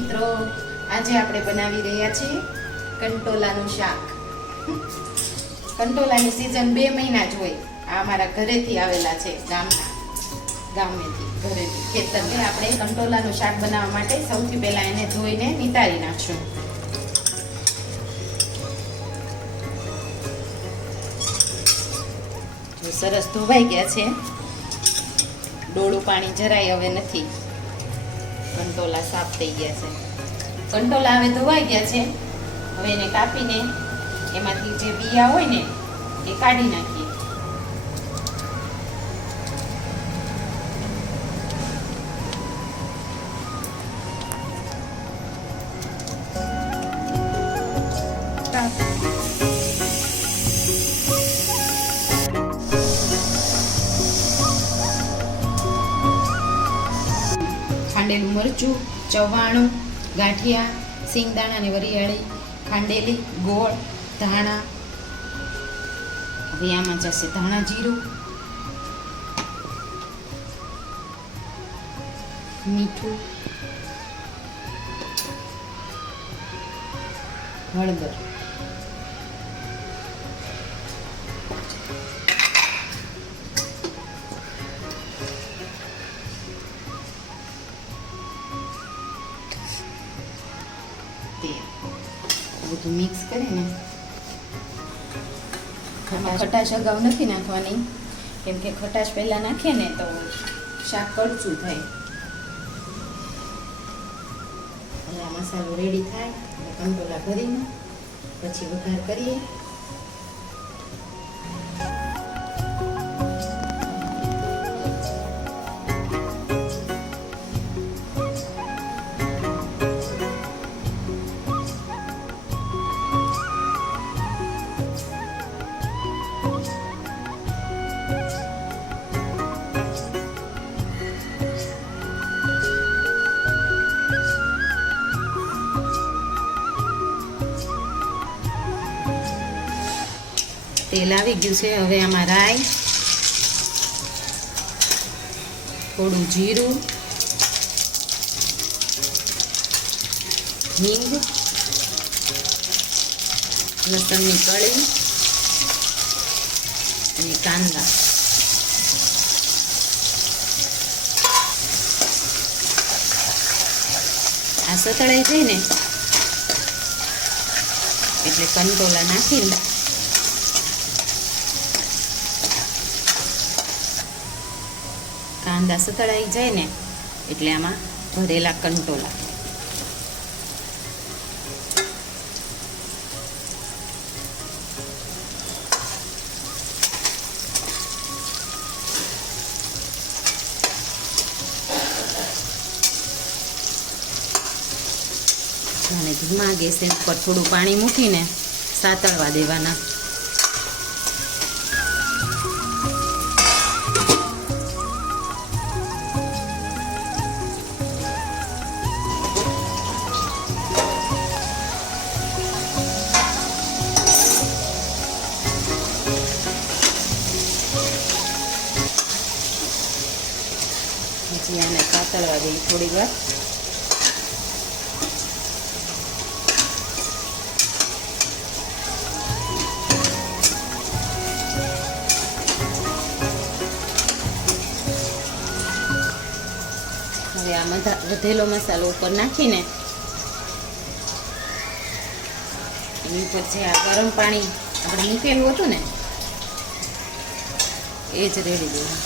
મિત્રો, આજે આપણે બનાવી રહ્યા છીએ કંટોલાનું શાક. કંટોલાની સિઝન 2 મહિના જ હોય. આ અમારા ઘરેથી આવેલા છે, ગામેથી ઘરેથી ખેતરમાં. આપણે કંટોલાનું શાક બનાવવા માટે સૌથી પહેલા એને ધોઈને નિતારી નાખશું. જો સરસ ધોવાઈ ગયા છે, ડોળું પાણી જરાય હવે નથી. કંટોલા સાફ થઈ ગયા છે. કંટોલા હવે ધોવાઈ ગયા છે. હવે એને કાપીને એમાંથી જે બિયા હોય ને એ કાઢી નાખીએ. ખાંડેલું મરચું, ચવાણું, ગાંઠિયા, સિંગદાણા અને વરિયાળી, ખાંડેલી, ગોળ, ધાણા. હવે આમાં જશે ધાણા જીરું, મીઠું, હળદર. બધું મિક્સ કરીને ખટાશ અગાઉ નથી નાખવાની, કેમ કે ખટાશ પહેલા નાખીએ ને તો શાક કડચું થાય. હવે આ મસાલો રેડી થાય એટલે કંટોલા ભરીને પછી વઘાર કરીએ. તેલ આવી ગયું છે. હવે આમાં રાઈ, થોડું જીરું, હિંગ, લસણની કળી અને કાંદા. આ સતળાઈ જાય ને એટલે કંટોલા નાખીને કાંદા સતળાઈ જાય ને એટલે આમાં ભરેલા કંટોલા. અને ધીમા ગેસે ઉપર થોડું પાણી મૂકીને સાતળવા દેવાના. પછી આને સાતળવા દઈએ થોડી વાર. હવે આ વધેલો મસાલો ઉપર નાખીને એની ઉપર જે આ ગરમ પાણી આપણે મૂકેલું હતું ને એ જ રેડી દેવું.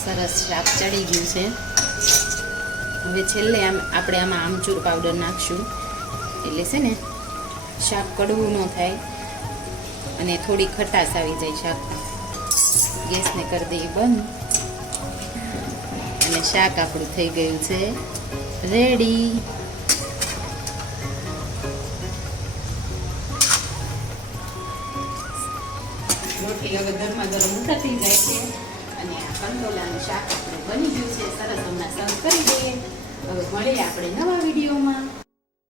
સરસ શાક ચડી ગયું છે. હવે છેલ્લે આપણે આમાં આમચૂર પાવડર નાખશું, એટલે છે ને શાક કડવું ન થાય અને થોડી ખટાશ આવી જાય શાકમાં. ગેસને કરી દઈએ બંધ અને શાક આપણું થઈ ગયું છે રેડી. રોટલી હવે ગરમા ગરમ ઉતરતી જાય છે અને આ કંટોલાનું શાક આપણે બની ગયું છે. સરસ હમણાં સર્વ કરી દઈએ. હવે મળીએ આપણે નવા વિડીયોમાં.